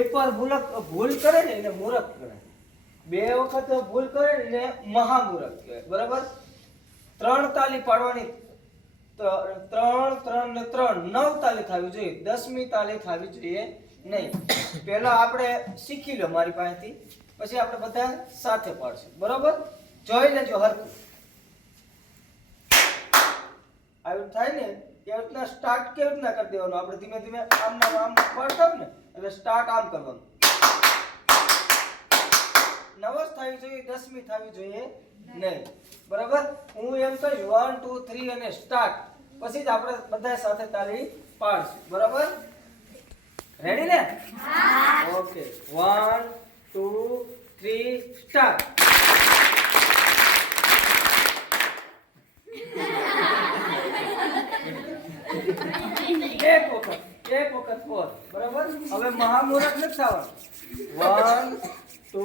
એકવાર ભૂલ ભૂલ કરે ને એને મૂરખ કહેવાય. બે વખત ભૂલ કરે ને એને મહામૂરખ કહેવાય. બરાબર? ત્રણ તાલી પાડવાની ત્રણ ત્રણ ને ત્રણ. નવ તાલી થવી જોઈએ. દસમી તાલી થવી જોઈએ નહીં. પહેલા આપણે શીખી લો મારી પાસેથી. પછી આપણે બધા સાથે પાડશું. બરાબર? જોઈ લેજો હરખું. આવ્યું થાય ને એ રીતના સ્ટાર્ટ કેવી રીતના કરી દેવાનું? આપણે ધીમે ધીમે આમ આમ પડતા ને એટલે સ્ટાર્ટ આમ કરવાનું. નવસ થવી જોઈએ દસમી થવી જોઈએ નહીં. બરાબર? હું એમ કહીશ વન ટુ થ્રી અને સ્ટાર્ટ પછી જ આપણે બધા સાથે તાળી પાડશું. બરાબર? રેડી ને? Okay one two three start એક વખત એક વખત ફોર બરાબર? હવે મહામુહૂર્ત નથી થવાનું. વન ટુ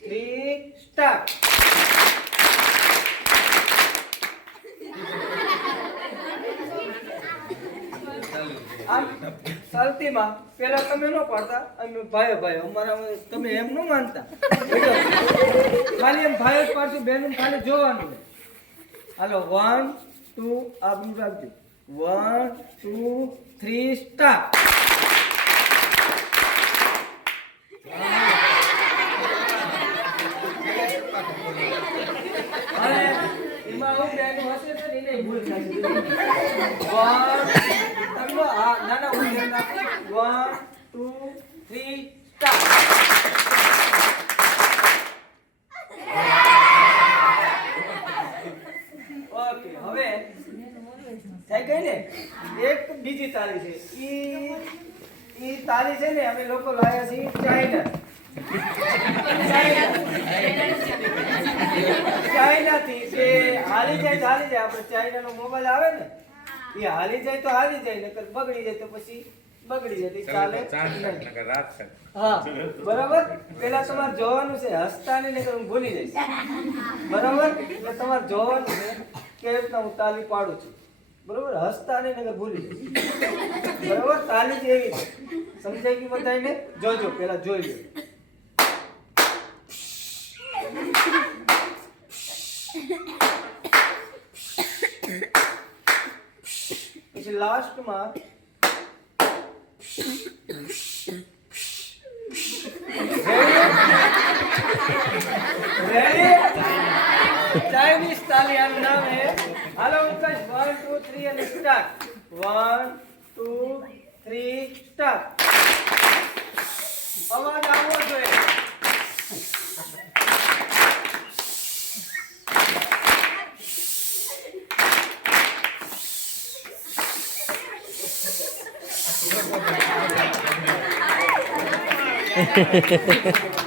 થ્રી સ્ટાર્ટ પેલા તમે ન પાડતા, અમે ભાઈ ભાઈ અમારા તમે એમ ન માનતા. ખાલી એમ ભાઈ જ પાડશું બેન ખાલી જોવાનું હાલો વન ટુ આપનું રાખજો. વન ટુ થ્રી ઓકે હવે થઈ ગઈ ને એક બીજી તાળી છે. ઈ ઈ તાળી છે ને અમે લોકો લાયા છીએ ચાઇના. ચાઇના થી જે હાલી જાય હાલી જાય આપણે ચાઇના નો મોબાઈલ આવે ને એ હાલી જાય તો હાલી જાય નકર બગડી જાય તો પછી બગડી જાય ચાલે નહીં. હા બરાબર? પેલા તમારે જોવાનું છે હસતા નહીં નકર હું ભૂલી જઈશ. બરાબર? એટલે તમારે જોવાનું છે કે રીતના હું તાલી પાડું છું. બરાબર? હસતા નહીં નકર ભૂલી જઈશ બરાબર? તાલી જ એવી છે. સમજાય ગયું બધાને જોજો, પેલા જોઈ લો. પછી લાસ્ટમાં રેડી ચાઇનીઝ તાલી આનું નામ હે. હાલો કહીશ. વન ટુ થ્રી અને start one two three start અવાજ આવવો જોઈએ.